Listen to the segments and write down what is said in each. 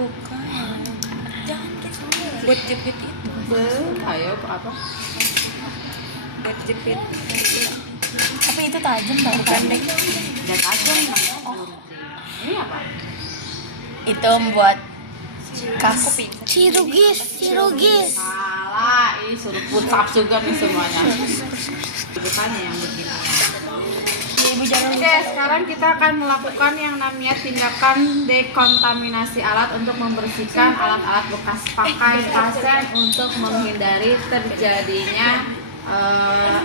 Bukan. Jangan gitu. Buat jepit itu. Ayo apa? Buat jepit. Tapi itu tajam tau kan, Dek? Udah tajam namanya gunting. Ini apa? Itu membuat kas Cirugis. Salah, ini suruh putar juga nih semuanya. Bukannya yang begini. Ibu jangan Oke, sekarang kita akan melakukan yang namanya tindakan dekontaminasi alat untuk membersihkan alat-alat bekas pakai pasien untuk menghindari terjadinya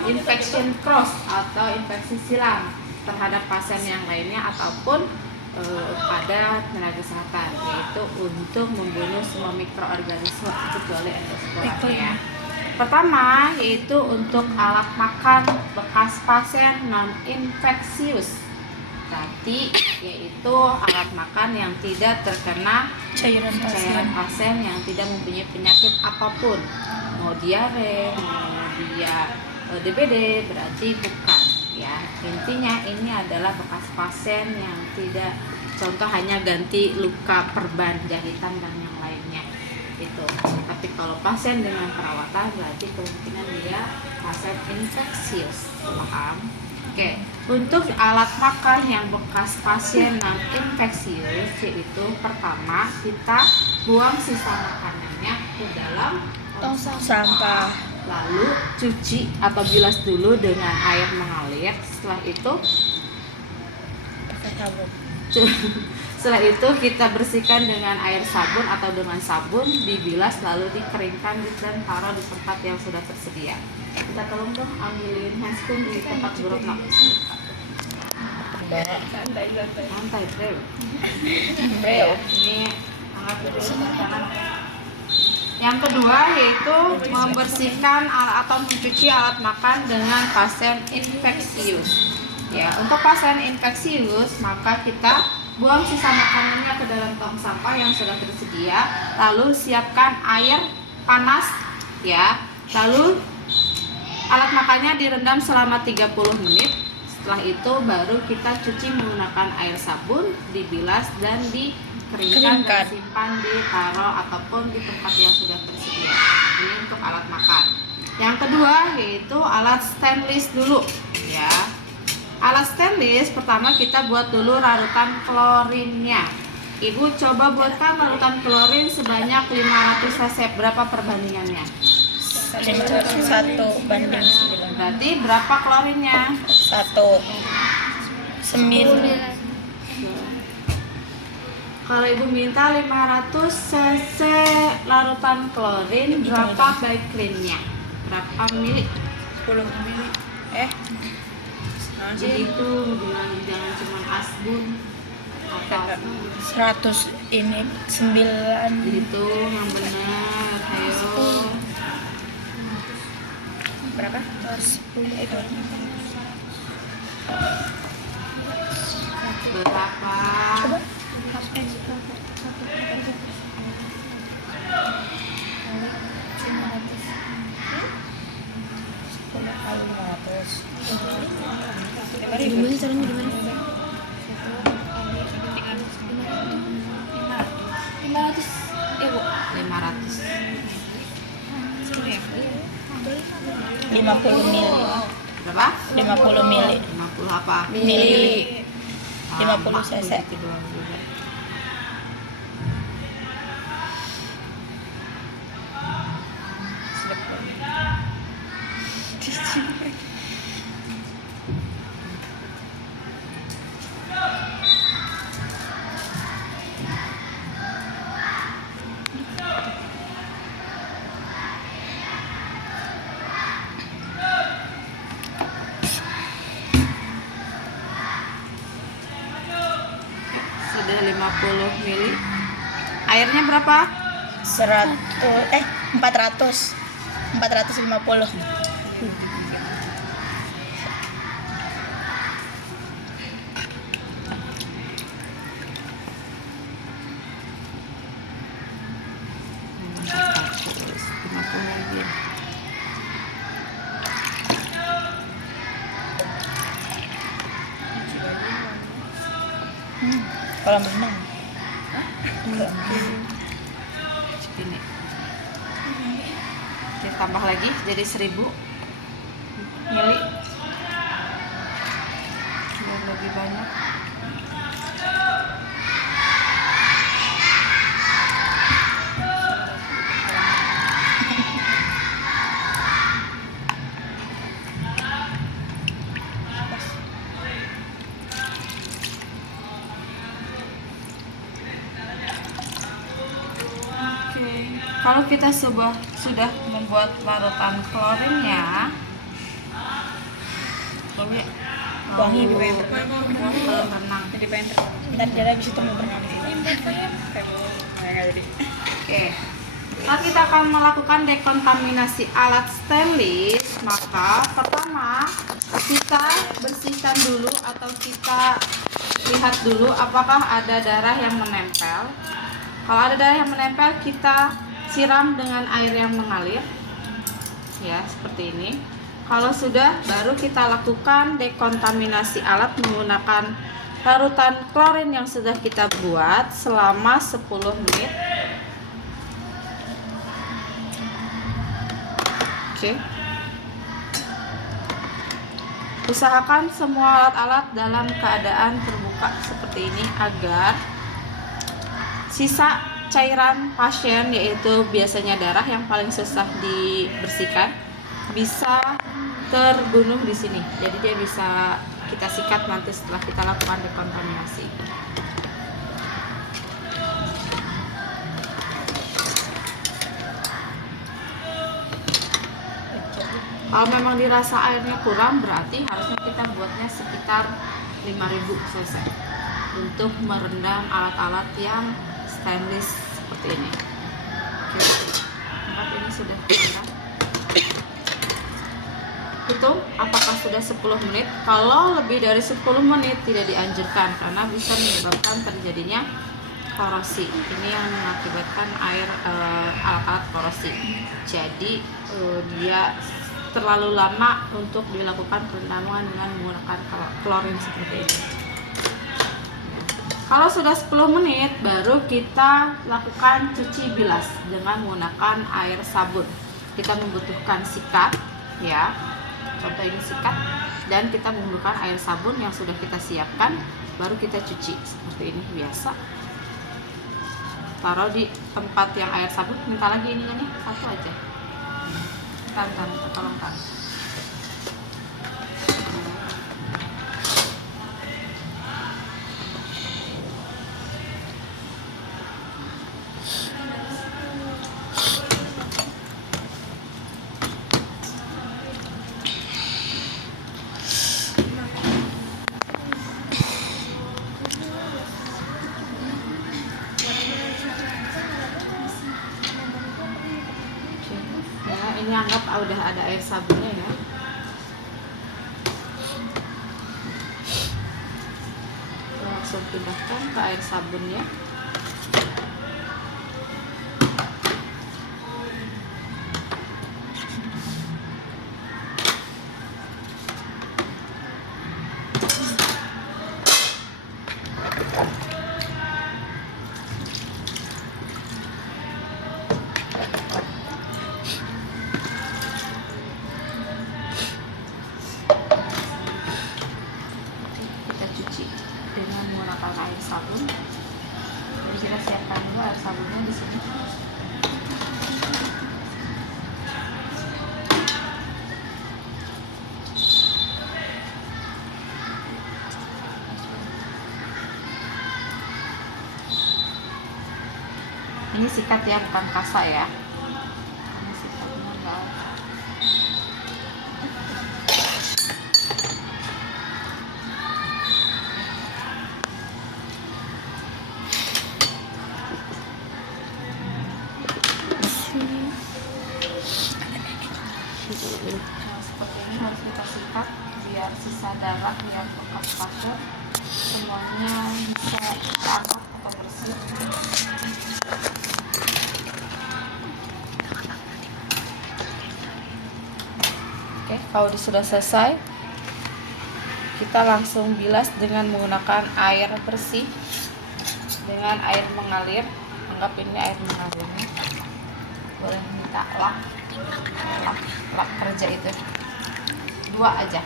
infection cross atau infeksi silang terhadap pasien yang lainnya ataupun pada tenaga kesehatan, yaitu untuk membunuh semua mikroorganisme kecuali endospora ya. Pertama yaitu untuk alat makan bekas pasien non infeksius. Tadi yaitu alat makan yang tidak terkena cairan cairan pasien. pasien yang tidak mempunyai penyakit apapun, mau diare, mau dia DBD, berarti bukan ya. Intinya ini adalah bekas pasien yang tidak, contoh hanya ganti luka perban, jahitan dan yang lainnya itu. Tapi kalau pasien dengan perawatan berarti kemungkinan dia pasien infeksius, paham? Oke, untuk alat makan yang bekas pasien non infeksius, yaitu pertama kita buang sisa makanannya ke dalam tong Sampah. lalu cuci atau bilas dulu dengan air mengalir. Setelah itu Pakai sabun. setelah itu kita bersihkan dengan air sabun atau dengan sabun, dibilas lalu dikeringkan dan taruh di tempat yang sudah tersedia. Kita tolong dong ambilin handscoon di tempat buruk. Santai, Bro. Ini angkat dulu kanan. Yang kedua yaitu membersihkan atau mencuci alat makan dengan pasien infeksius. Ya, untuk pasien infeksius maka kita buang sisa makanannya ke dalam tong sampah yang sudah tersedia, lalu siapkan air panas ya. Lalu alat makannya direndam selama 30 menit. Setelah itu baru kita cuci menggunakan air sabun, dibilas dan dikeringkan dan simpan, ditaruh ataupun di tempat yang sudah tersedia. Ini untuk alat makan. Yang kedua yaitu alat stainless dulu ya. Alat stainless pertama kita buat dulu larutan klorinnya. Ibu coba buatkan larutan klorin sebanyak 500 cc. Berapa perbandingannya? 1:9. Berarti berapa klorinnya? 1:9. Kalau ibu minta 500 cc larutan klorin, berapa baiklinnya? Berapa mili? 10 mili. Jadi itu jangan cuma asbun atau 100 ini 9. itu yang benar. Ayo. Berapa? 10 itu. Berapa? Coba. Gimana caranya gimana? 500 Bu. 500. 50 mili. Berapa? 50 mili. 50 apa? Mili. 50 cc. Begitu doang juga. Sudah 50 mili. Airnya berapa? 450. Hmm. Kolam renang. Segini. Oke, tambah lagi jadi 1000 mili. Biar lebih banyak. Kalau kita sudah membuat larutan klorinnya, Wangi di pengen berenang. jadi pengen ntar jadi habis itu mau berenang di sini. Oke. Saat kita akan melakukan dekontaminasi alat stainless, maka pertama kita bersihkan dulu atau kita lihat dulu apakah ada darah yang menempel. Kalau ada darah yang menempel, kita siram dengan air yang mengalir, ya seperti ini. Kalau sudah, baru kita lakukan dekontaminasi alat menggunakan larutan klorin yang sudah kita buat selama 10 menit. Oke. Usahakan semua alat-alat dalam keadaan terbuka seperti ini agar sisa cairan pasien, yaitu biasanya darah yang paling susah dibersihkan, bisa terbunuh di sini. Jadi dia bisa kita sikat nanti setelah kita lakukan dekontaminasi. Kalau memang dirasa airnya kurang, berarti harusnya kita buatnya sekitar 5000 cc untuk merendam alat-alat yang stainless seperti ini. Oke, tempat ini sudah direndam. Hitung apakah sudah 10 menit. Kalau lebih dari 10 menit tidak dianjurkan karena bisa menyebabkan terjadinya korosi. Ini yang mengakibatkan alat-alat korosi. Jadi dia terlalu lama untuk dilakukan perendaman dengan menggunakan klorin seperti ini. Kalau sudah 10 menit, baru kita lakukan cuci bilas dengan menggunakan air sabun. Kita membutuhkan sikat, ya. Contoh ini sikat, dan kita membutuhkan air sabun yang sudah kita siapkan, baru kita cuci seperti ini biasa. Taruh di tempat yang air sabun. Minta lagi ininya nih, satu aja. Tolong kan. Ini anggap udah ada air sabunnya ya. Kita langsung pindahkan ke air sabunnya. Dengan menggunakan air sabun. Jadi kita siapkan dulu air sabunnya di sini. Ini sikat ya, bukan kasa ya. Ini sikatnya enggak. Nah, seperti ini harus kita sikat biar sisa darah yang bekas pasien semuanya bisa terangkat atau bersih. Oke, kalau sudah selesai, kita langsung bilas dengan menggunakan air bersih dengan air mengalir. anggap ini air mengalirnya. Boleh minta lap kerja itu 2 aja.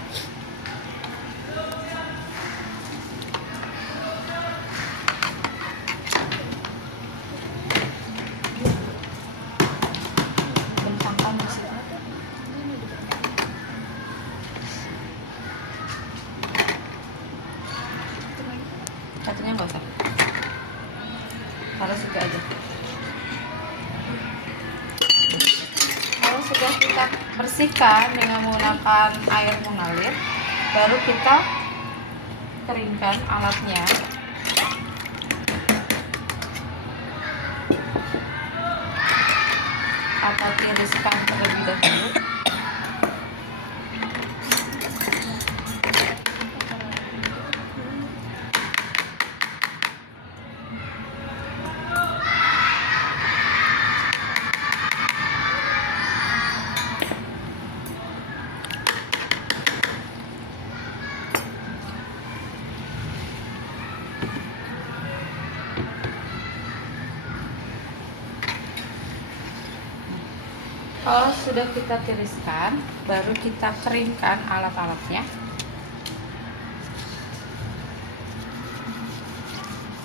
Bentangkan di situ. Satunya nggak usah, harus itu aja. Kalau sudah kita bersihkan dengan menggunakan air mengalir, baru kita keringkan alatnya. Atau tiriskan terlebih dahulu. Kalau sudah kita tiriskan, baru kita keringkan alat-alatnya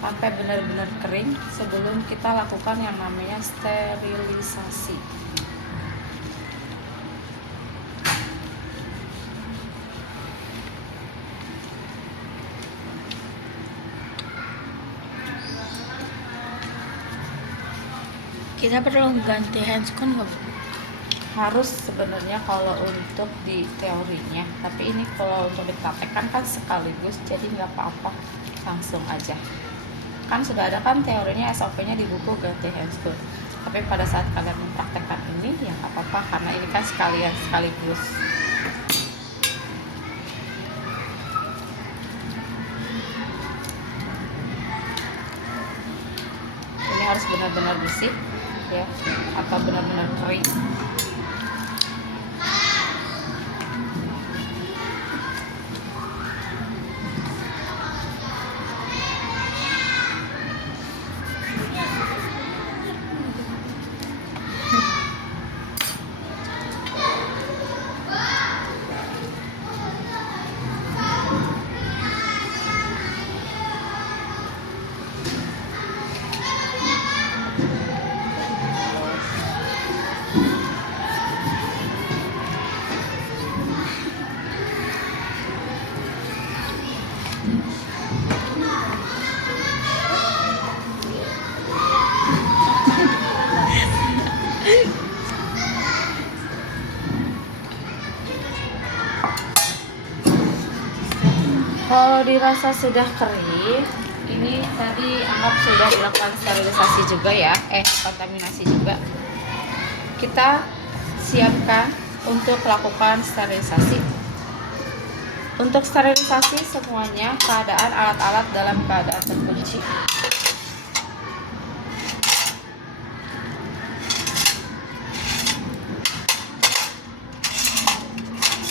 sampai benar-benar kering sebelum kita lakukan yang namanya sterilisasi. Kita perlu ganti handscone nggak, Bu? Harus sebenarnya kalau untuk di teorinya, tapi ini kalau untuk dipraktekkan kan sekaligus, jadi nggak apa-apa, langsung aja. Kan sudah ada kan teorinya, SOP-nya di buku ganti handscone. Tapi pada saat kalian mempraktekkan ini ya nggak apa-apa, karena ini kan sekaligus. Ini harus benar-benar bersih ya, atau benar-benar kering. Kalau dirasa sudah kering, ini tadi anggap sudah dilakukan sterilisasi juga ya, kontaminasi juga. Kita siapkan untuk melakukan sterilisasi. Untuk sterilisasi semuanya keadaan alat-alat dalam keadaan terkunci.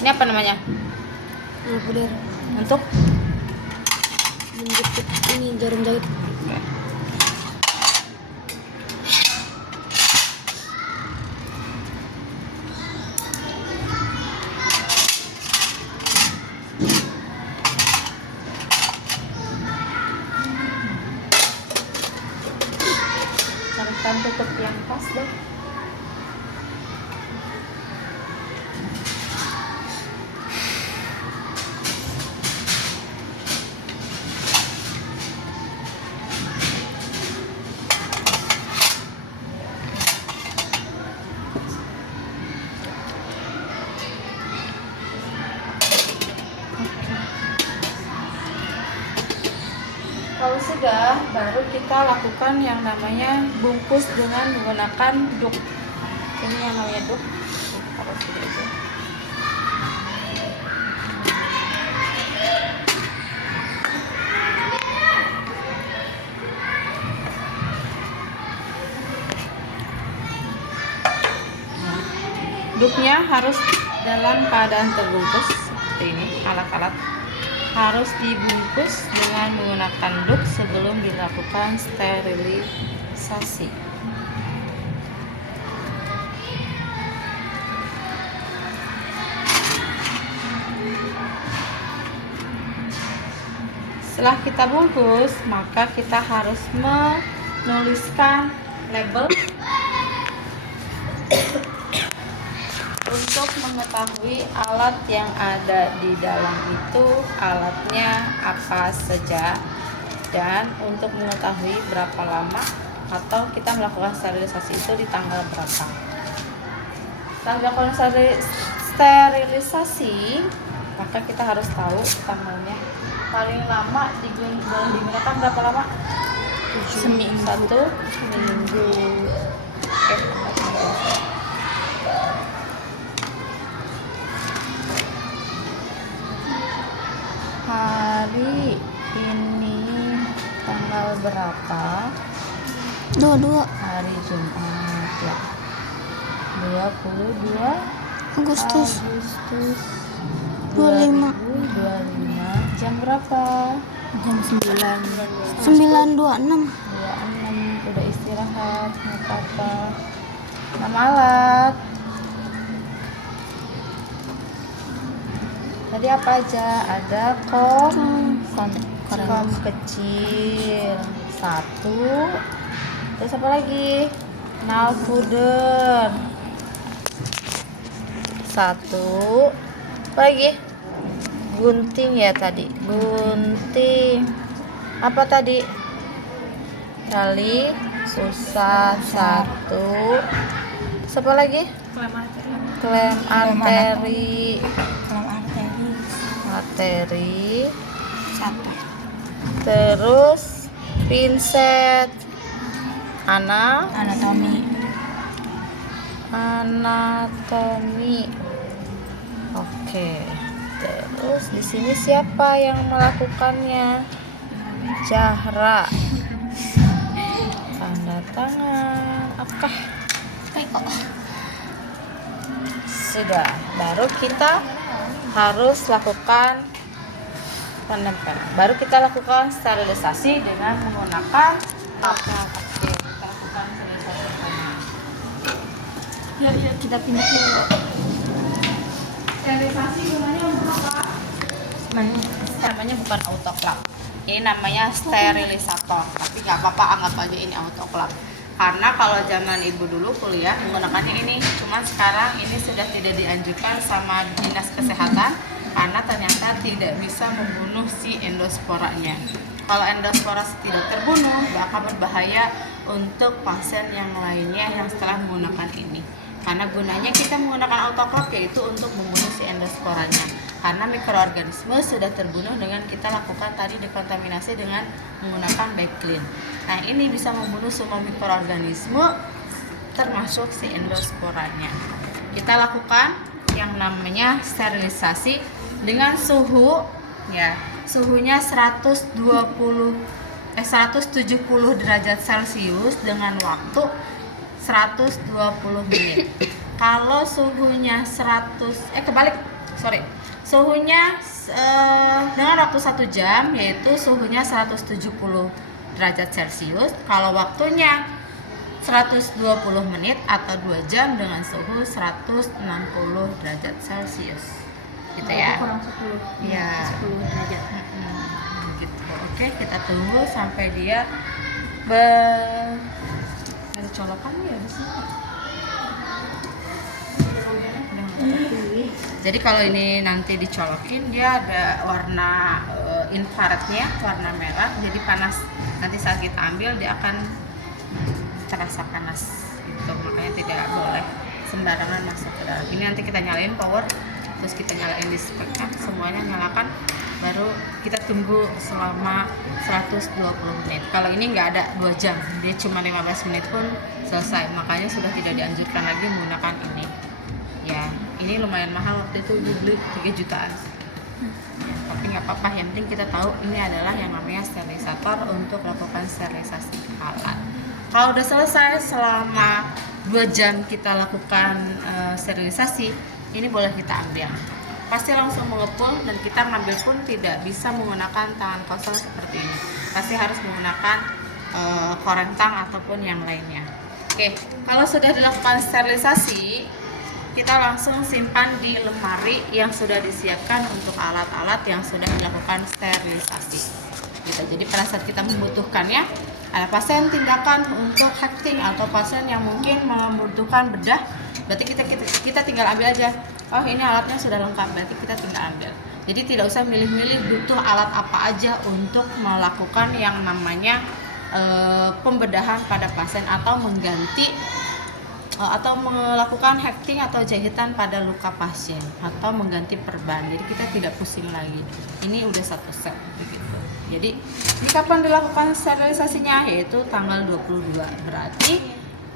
Ini apa namanya? Pudar. Untuk Menjepit ini jarum jahit. carikan tutup yang pas deh. Kalau sudah, baru kita lakukan yang namanya bungkus dengan menggunakan duk. Ini yang namanya duk. Taruh sini aja. Duknya harus dalam keadaan terbungkus seperti ini. Alat-alat harus dibungkus dengan menggunakan duk sebelum dilakukan sterilisasi. sterilisasi. Setelah kita bungkus, maka kita harus menuliskan label untuk mengetahui alat yang ada di dalam itu alatnya apa saja, dan untuk mengetahui berapa lama atau kita melakukan sterilisasi itu di tanggal berapa. Setelah melakukan sterilisasi, maka kita harus tahu tanggalnya. Paling lama digunakan berapa lama? Seminggu. Satu minggu. Hari ini tanggal berapa? 22 Hari Jumat ya. 22 Agustus Agustus 25 2025. Jam berapa? Jam 9. 926 26. Udah istirahat, nggak apa-apa. Nama alat tadi apa aja? Ada kom kecil 1, terus apa lagi? Nail powder 1, apa lagi? Gunting ya tadi, gunting apa tadi? Tali susah 1, siapa lagi? Klem arteri Satu. terus pinset Anatomi. Oke, terus di sini siapa yang melakukannya? Zahra. Tanda tangan. Oke. Sudah, baru kita harus lakukan penempelan. Baru kita lakukan sterilisasi dengan menggunakan apa? Oke, kita lakukan sterilisasi pertama. Yuk, kita pindah dulu. Sterilisasi gunanya untuk apa? Namanya bukan autoclave. Ini namanya sterilisator, tapi nggak apa-apa, anggap aja ini autoclave. Karena kalau zaman ibu dulu kuliah menggunakannya ini, cuman sekarang ini sudah tidak dianjurkan sama dinas kesehatan karena ternyata tidak bisa membunuh si endosporanya. Kalau endospora tidak terbunuh, akan berbahaya untuk pasien yang lainnya yang setelah menggunakan ini. Karena gunanya kita menggunakan autoclave yaitu untuk membunuh si endosporanya. Karena mikroorganisme sudah terbunuh dengan kita lakukan tadi dekontaminasi dengan menggunakan backlin. Nah, ini bisa membunuh semua mikroorganisme termasuk si endosporanya. Kita lakukan yang namanya sterilisasi dengan suhu ya, suhunya 170 derajat Celcius dengan waktu 120 menit. Kalau suhunya suhunya dengan waktu 1 jam yaitu suhunya 170 derajat Celcius. Kalau waktunya 120 menit atau 2 jam dengan suhu 160 derajat Celcius. Gitu ya. Kurang 10. Iya. 10 derajat. Gitu. Oke, kita tunggu sampai dia ada colokan ya di sini. Jadi kalau ini nanti dicolokin dia ada warna infrarednya, warna merah, jadi panas. Nanti saat kita ambil dia akan terasa panas. Itu makanya tidak boleh sembarangan masuk ke dalam. Ini nanti kita nyalain power, terus kita nyalain listriknya, semuanya nyalakan, baru kita tunggu selama 120 menit. Kalau ini nggak ada 2 jam, dia cuma 15 menit pun selesai. Makanya sudah tidak dianjurkan lagi menggunakan ini. Ya, ini lumayan mahal waktu itu dibeli 3 jutaan. Ya, tapi nggak apa-apa, yang penting kita tahu ini adalah yang namanya sterilisator untuk melakukan sterilisasi alat. Kalau udah selesai selama 2 jam kita lakukan sterilisasi, ini boleh kita ambil. Pasti langsung mengepul dan kita ngambil pun tidak bisa menggunakan tangan kosong seperti ini. Pasti harus menggunakan korentang ataupun yang lainnya. Oke, kalau sudah dilakukan sterilisasi, kita langsung simpan di lemari yang sudah disiapkan untuk alat-alat yang sudah dilakukan sterilisasi. Gitu. Jadi pada saat kita membutuhkannya, ada pasien tindakan untuk hacking atau pasien yang mungkin membutuhkan bedah, berarti kita tinggal ambil aja. Oh, ini alatnya sudah lengkap, berarti kita tinggal ambil. Jadi tidak usah milih-milih butuh alat apa aja untuk melakukan yang namanya pembedahan pada pasien atau mengganti atau melakukan hacking atau jahitan pada luka pasien atau mengganti perban. Jadi kita tidak pusing lagi. Ini udah satu set begitu. Jadi ini kapan dilakukan sterilisasinya? Yaitu tanggal 22. Berarti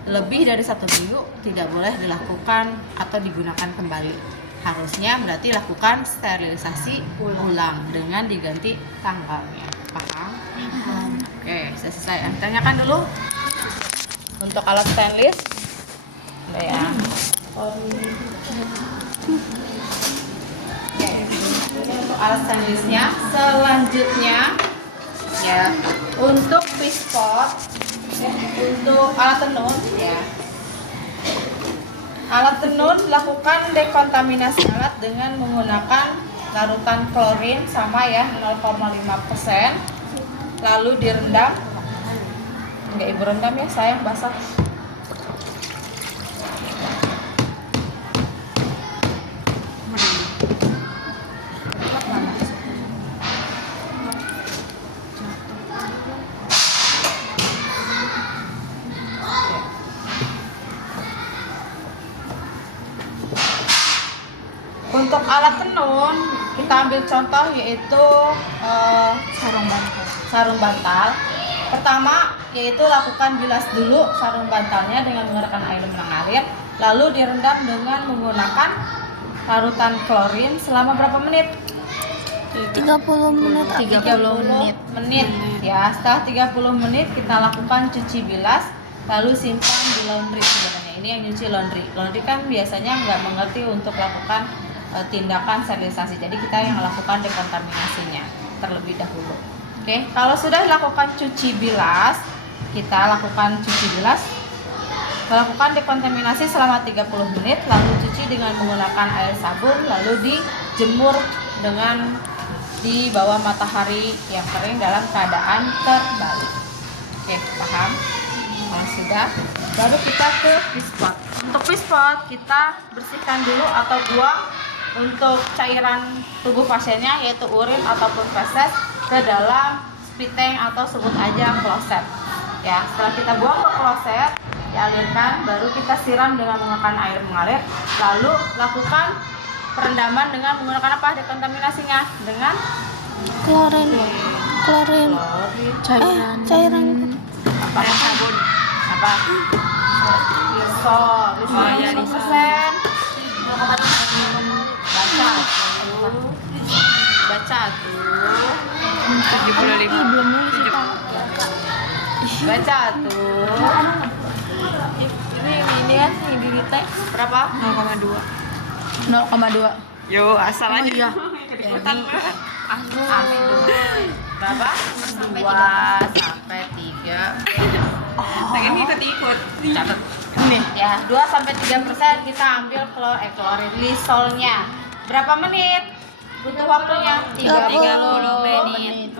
lebih dari 1 minggu tidak boleh dilakukan atau digunakan kembali. Harusnya berarti lakukan sterilisasi ulang dengan diganti tanggalnya. Paham? Oke, selesai. Tanyakan dulu untuk alat stainless. Udah ya. Oke, ini untuk alat stainlessnya. Selanjutnya ya, untuk pispot, untuk alat tenun ya. Alat tenun lakukan dekontaminasi alat dengan menggunakan larutan klorin sama ya 0,5%. Lalu direndam. Enggak ibu rendam ya, sayang basah. Untuk alat tenun kita ambil contoh yaitu sarung bantal. Pertama yaitu lakukan bilas dulu sarung bantalnya dengan menggunakan air mengalir, lalu direndam dengan menggunakan larutan klorin selama berapa menit? 30 menit. 30 menit ya. Setelah 30 menit kita lakukan cuci bilas, lalu simpan di laundry. Sebenarnya ini yang nyuci laundry. Laundry kan biasanya nggak mengerti untuk lakukan tindakan sterilisasi, jadi kita yang melakukan dekontaminasinya terlebih dahulu. Oke, kalau sudah dilakukan cuci bilas, kita lakukan cuci bilas, melakukan dekontaminasi selama 30 menit, lalu cuci dengan menggunakan air sabun, lalu dijemur dengan di bawah matahari yang kering dalam keadaan terbalik. Oke, paham? Kalau sudah, baru kita ke pispot. Untuk pispot kita bersihkan dulu atau buang untuk cairan tubuh pasiennya yaitu urin ataupun feses ke dalam spit tank atau sebut aja kloset. Ya, setelah kita buang ke kloset, dialirkan, baru kita siram dengan menggunakan air mengalir, lalu lakukan perendaman dengan menggunakan apa dekontaminasinya? Dengan Klorin. cairan Cairan. apa? Sabun. Apa? Lisol. ya, Lisol. Baca tuh 75. baca tuh Ini kan ini di teh berapa? 0,2. Yo, asal aja. Iya. Berapa? 2 sampai 3. Pengen ikut-ikut. Catat. Nih. Ya, 2 sampai 3% kita ambil klorin lisolnya. Berapa menit? Butuh waktunya 30 menit.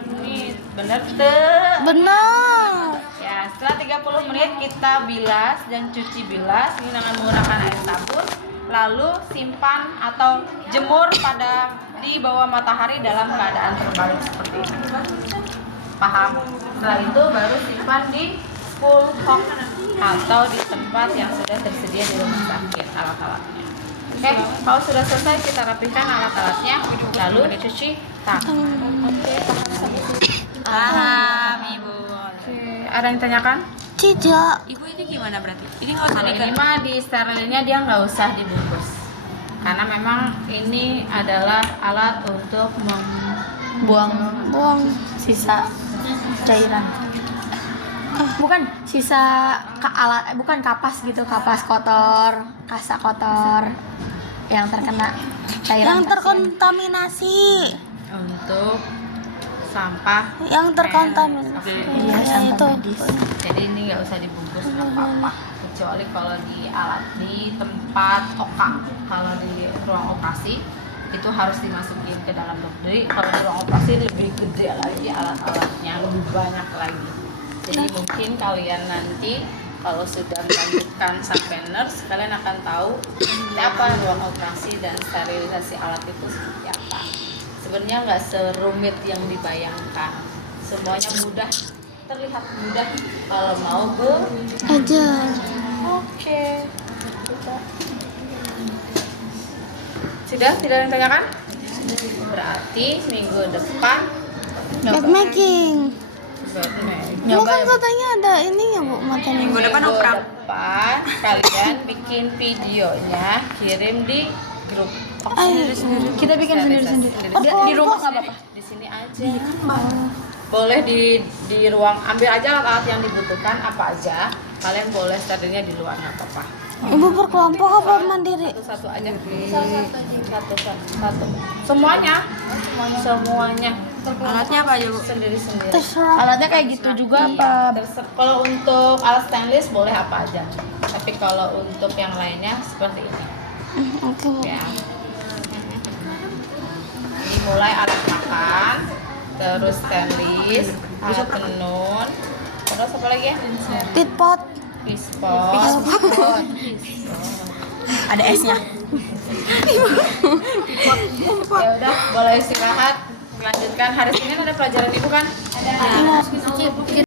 Bener tuh. Benar. Ya, setelah 30 menit kita bilas dan cuci bilas dengan menggunakan air sabun, lalu simpan atau jemur di bawah matahari dalam keadaan terbalik seperti ini. Paham? Setelah itu baru simpan di full box atau di tempat yang sudah tersedia di rumah sakit alat-alatnya. Oke, kalau sudah selesai kita rapihkan alat-alatnya, lalu dicuci tangan. Oke, paham sampai sini? Paham, Ibu. Oke, ada yang tanyakan? Tidak. Ibu ini gimana berarti? Ini nggak usah Kalau ini mah di sterilnya dia nggak usah dibungkus, karena memang ini adalah alat untuk buang sisa cairan. Bukan sisa alat, bukan kapas gitu, kapas kotor, kasak kotor yang terkena cairan. Yang terkontaminasi. untuk sampah. Yang terkontaminasi. Iya, Ya, sampah itu. medis. Jadi ini nggak usah dibungkus nggak apa-apa, kecuali kalau di alat di tempat oka. Kalau di ruang operasi itu harus dimasukin ke dalam dokter. Kalau di ruang operasi lebih gede lagi alat-alatnya, lebih banyak lagi. Jadi mungkin kalian nanti kalau sudah melanjutkan sampai nurse, kalian akan tahu seperti apa ruang operasi dan sterilisasi alat itu seperti apa. Sebenarnya nggak serumit yang dibayangkan. Semuanya mudah, terlihat mudah kalau mau Aja. Oke. Sudah, tidak ada yang tanyakan? Berarti minggu depan Backmaking. Lu kan ya, katanya ada ini ya Bu materi. Minggu depan minggu oprah. depan kalian bikin videonya, kirim di grup. Kita bikin sendiri-sendiri. Di rumah nggak apa-apa. Di sini aja. Boleh di ruang, ambil aja alat-alat yang dibutuhkan apa aja. Kalian boleh studinya di luar nggak apa-apa. Ibu berkelompok apa mandiri? Satu-satu aja. Satu. Semuanya. Alatnya apa aja, Bu? Sendiri-sendiri. Terserah. Alatnya kayak gitu juga apa? Kalau untuk alat stainless boleh apa aja. Tapi kalau untuk yang lainnya seperti ini. Oke Bu. Ya. Ini mulai alat makan, terus stainless, alat tenun, terus apa lagi ya? Pitpot. Pispot. Ada esnya. Ya udah, boleh istirahat. Melanjutkan hari Senin ada pelajaran ibu kan? Iya.